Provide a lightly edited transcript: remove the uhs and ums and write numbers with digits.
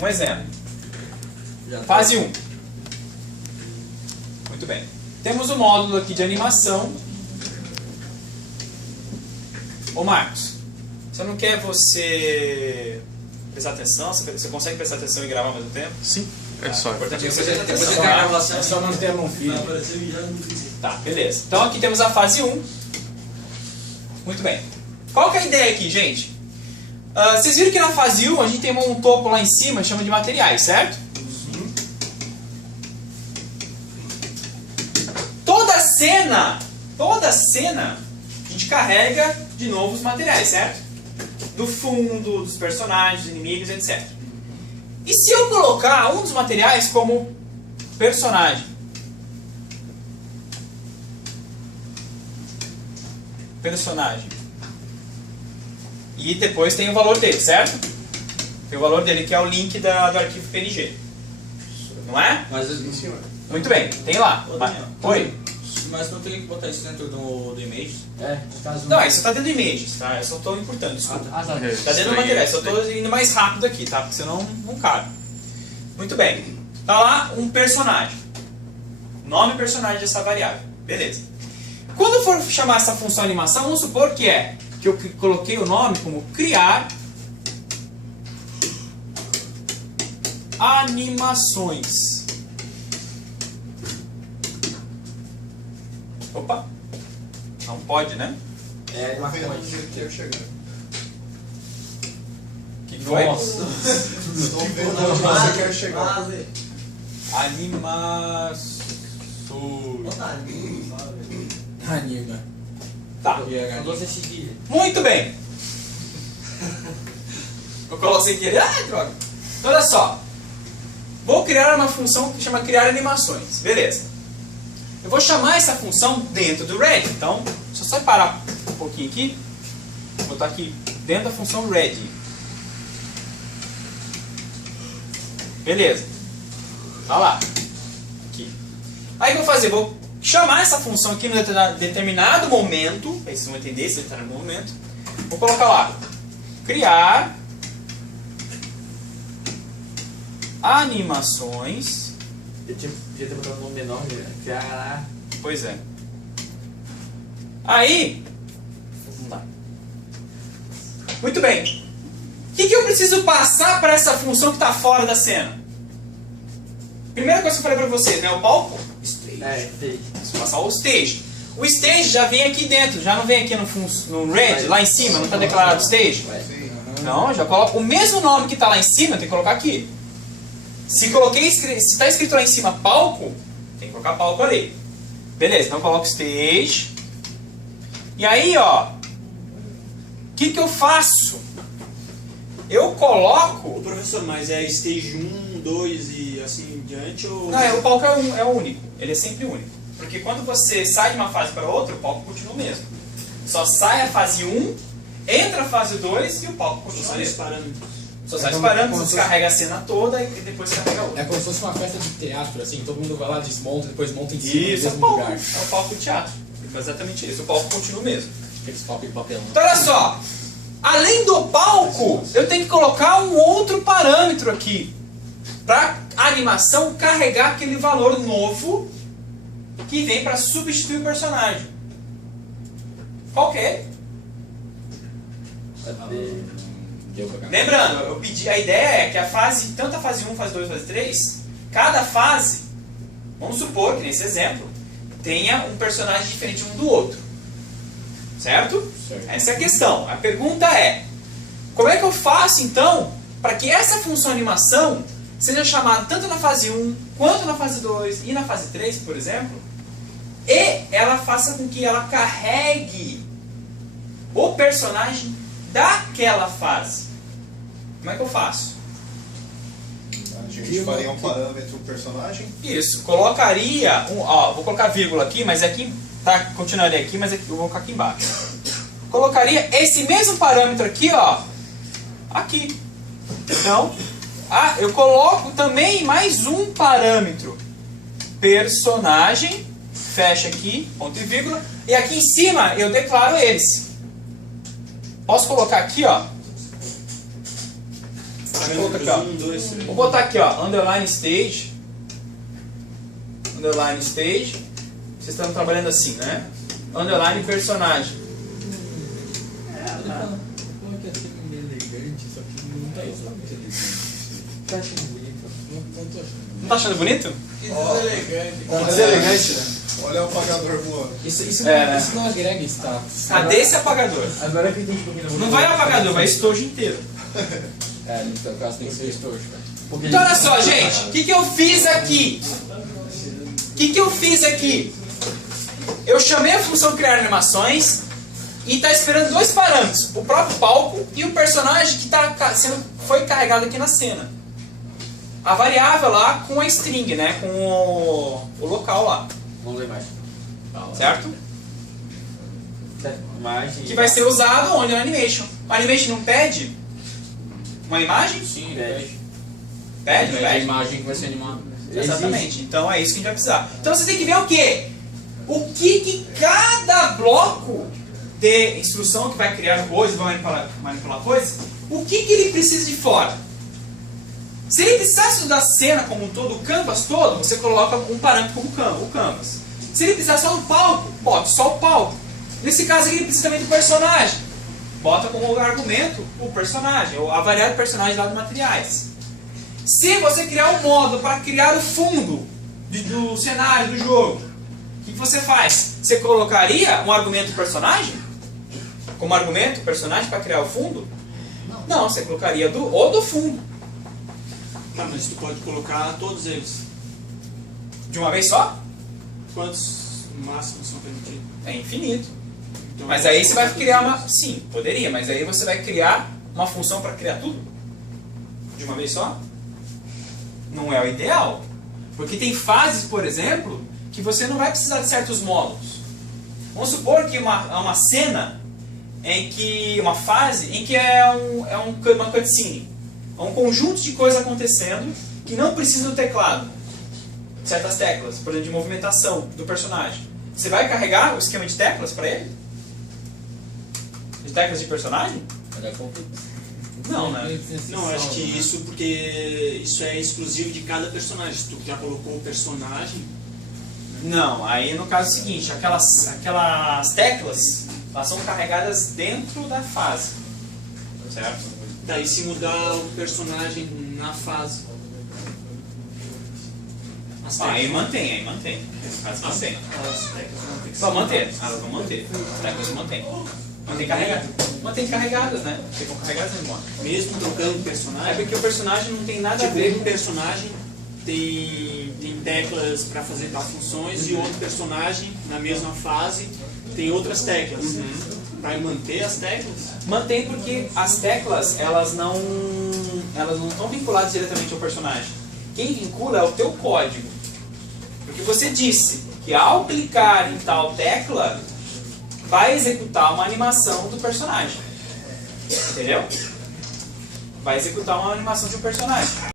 Um exemplo. Fase 1. Muito bem. Temos o módulo aqui de animação. Ô Marcos, você não quer prestar atenção? Você consegue prestar atenção e gravar ao mesmo tempo? Sim, é só. O importante é que você Depois preste que a gravação atenção. é só manter a mão firme. Tá, beleza. Então aqui temos a fase 1. Muito bem. Qual que é a ideia aqui, gente? Vocês viram que na fase 1 a gente tem um topo lá em cima, chama de materiais, certo? Toda cena, a gente carrega de novo os materiais, certo? Do fundo, dos personagens, dos inimigos, etc. E se eu colocar um dos materiais como personagem? E depois tem o valor dele, certo? Tem o valor dele que é o link do arquivo PNG. Não é? Mas, Muito bem, tem lá. Oi? mas não teria que botar isso dentro do image? No caso... Não, isso tá dentro do images, tá? Eu só estou encurtando, desculpa. tá. Tá dentro do material, só estou indo mais rápido aqui, tá? Porque senão não cabe. Muito bem. Tá lá um personagem. Nome e personagem dessa variável. Beleza. Quando eu for chamar essa função animação, vamos supor que eu coloquei o nome como criar animações. Opa! Não pode, né? É, Tá vendo onde ele quer chegar. O que foi? Nossa. Estou vendo onde você quer chegar. Animações. Anima. Tá. Falou sem cedilha. Muito bem. Eu coloco sem querer. Ah, droga. Então, olha só. Vou criar uma função que chama criar animações. Beleza. Eu vou chamar essa função dentro do ready. Então, deixa eu só parar um pouquinho aqui. Vou botar aqui dentro da função ready. Beleza. Tá lá. Aqui. Aí o que eu vou fazer? Vou chamar essa função aqui no determinado momento. Aí vocês vão entender esse determinado momento. Vou colocar lá. Criar animações. Eu podia ter botado um nome menor, né? Criar. Pois é. Aí. Vamos lá. Muito bem. O que eu preciso passar para essa função que está fora da cena? Primeira coisa que eu falei para vocês, né? O palco? Stage. Preciso passar o stage. O stage já vem aqui dentro, já não vem aqui no red, lá em cima, não está declarado stage? Não, já coloco o mesmo nome que está lá em cima, tem que colocar aqui. Se está escrito lá em cima palco, tem que colocar palco ali. Beleza, então eu coloco stage. E aí, ó, o que eu faço? Eu coloco... Professor, mas é stage 1, 2 e assim em diante ou... Não, o palco é único, ele é sempre único. Porque quando você sai de uma fase para outra, o palco continua o mesmo. Só sai a fase 1, entra a fase 2 e o palco continua o mesmo. Só sai disparando, você descarrega a cena toda e depois carrega outra. É como se fosse uma festa de teatro, assim, todo mundo vai lá, desmonta, depois monta em cima Isso, no mesmo lugar. é o palco de teatro. É exatamente isso, o palco continua o mesmo. Aqueles palcos de papelão. Então olha só, além do palco, eu tenho que colocar um outro parâmetro aqui. Para a animação carregar aquele valor novo que vem para substituir o personagem. Qual que é? Lembrando, eu pedi, a ideia é que a fase, tanto a fase 1, fase 2, fase 3, cada fase, vamos supor que nesse exemplo, tenha um personagem diferente um do outro. Certo? Essa é a questão. A pergunta é, como é que eu faço então para que essa função animação seja chamada tanto na fase 1, quanto na fase 2 e na fase 3, por exemplo, e ela faça com que ela carregue o personagem daquela fase. Como é que eu faço? A gente faria um parâmetro personagem. Isso, colocaria vou colocar vírgula aqui, mas aqui tá, continuaria aqui, mas aqui, eu vou colocar aqui embaixo. Colocaria esse mesmo parâmetro aqui, ó, aqui. Então, eu coloco também mais um parâmetro, personagem, fecha aqui, ponto e vírgula, e aqui em cima eu declaro eles. Posso colocar aqui, ó, Vai colocar aqui, ó. 1, 2, 3. Vou botar aqui, ó, underline stage. Underline stage. Vocês estão trabalhando assim, né? Underline personagem. Como é que é ser meio elegante, só que não tá muito elegante. Tá achando bonito? Não tô achando. Não tá achando bonito? Deselegante. Deselegante, né? Olha o apagador voando. Isso É, isso não agrega status. Cadê esse apagador? Agora que tem que Não vai apagador, vai estojo inteiro. É, no seu caso tem que ser estojo, velho. Então olha só, gente, o que eu fiz aqui? O que eu fiz aqui? Eu chamei a função criar animações e está esperando dois parâmetros, o próprio palco e o personagem que foi carregado aqui na cena. A variável lá com a string, né? Com o local lá, Vamos ler mais. certo? Mais Que vai ser usado onde? No animation. O animation não pede uma imagem? Sim, pede. Pede, não Pede a pede? imagem que vai ser animada. Exatamente. Então é isso que a gente vai precisar. Então você tem que ver o quê? O que cada bloco de instrução que vai criar coisas, vai manipular coisas, o que ele precisa de fora? Se ele precisasse da cena como um todo, o canvas todo, você coloca um parâmetro como o canvas. Se ele precisar só do palco, bota só o palco. Nesse caso aqui ele precisa também do personagem. Bota como argumento o personagem, ou a variável personagem lá do materiais. Se você criar um modo para criar o fundo do cenário do jogo, o que você faz? Você colocaria um argumento personagem? Como argumento personagem para criar o fundo? Não, você colocaria do fundo. Tá, mas tu pode colocar todos eles. De uma vez só? Quantos máximos são permitidos? É infinito. Então, Mas eu aí posso você vai colocar criar todos uma... Sim, poderia, mas aí você vai criar uma função para criar tudo? De uma vez só? Não é o ideal. Porque tem fases, por exemplo, que você não vai precisar de certos módulos. Vamos supor que uma cena em que... Uma fase em que uma cutscene. É um conjunto de coisas acontecendo que não precisa do teclado. Certas teclas, por exemplo, de movimentação do personagem. Você vai carregar o esquema de teclas para ele? De teclas de personagem? Não, né? Não, eu acho que isso porque isso é exclusivo de cada personagem. Se tu já colocou o personagem, Não, aí no caso é o seguinte, aquelas teclas, elas são carregadas dentro da fase. Certo? daí se mudar o personagem na fase. As Aí teclas- mantém. No caso mantém. As teclas vão ter que Só ser manter, mudadas. elas vão manter. As teclas mantém. Mantém carregadas. Mantém carregadas, né? Ficam carregadas na memória. Mesmo trocando o É personagem, porque o personagem não tem nada a tipo, ver um com... personagem tem teclas para fazer tal funções e outro personagem na mesma fase tem outras teclas. Vai manter as teclas? Mantém porque as teclas, elas não estão vinculadas diretamente ao personagem. Quem vincula é o teu código. Porque você disse que ao clicar em tal tecla, vai executar uma animação do personagem. Entendeu? Vai executar uma animação de um personagem.